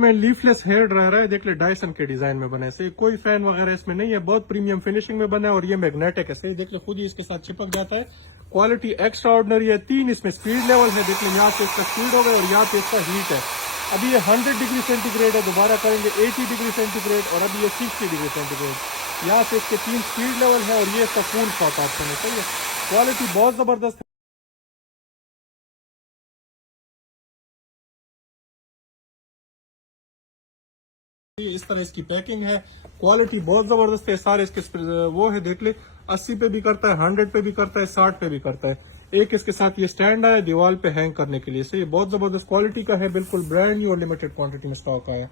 में leafless hair dryer है, देख ले डायसन के डिजाइन में बने से, कोई फैन वगैरह इसमें नहीं है, बहुत प्रीमियम फिनिशिंग में बना है और ये मैग्नेटिक है, सही देख ले खुद ही इसके साथ चिपक जाता है। क्वालिटी एक्स्ट्रा ऑर्डिनरी है। 3 इसमें स्पीड लेवल है, देख ले यहाँ पे इसका स्पीड होगा और यहाँ पे इसका हीट है। अभी ये 100 डिग्री सेंटीग्रेड है, दोबारा करेंगे 80 डिग्री सेंटीग्रेड और अभी ये 60 डिग्री सेंटीग्रेड। यहाँ से इसके 3 स्पीड लेवल है और ये इसका फुल शॉट ऑप्शन है, सही है। क्वालिटी बहुत जबरदस्त है। इस तरह इसकी पैकिंग है, क्वालिटी बहुत जबरदस्त है। सारे इसके वो है, देख ले 80 पे भी करता है, 100 पे भी करता है, 60 पे भी करता है। एक इसके साथ ये स्टैंड आया दीवार पे हैंग करने के लिए, सही बहुत जबरदस्त क्वालिटी का है, बिल्कुल ब्रांड न्यू और लिमिटेड क्वांटिटी में स्टॉक आया।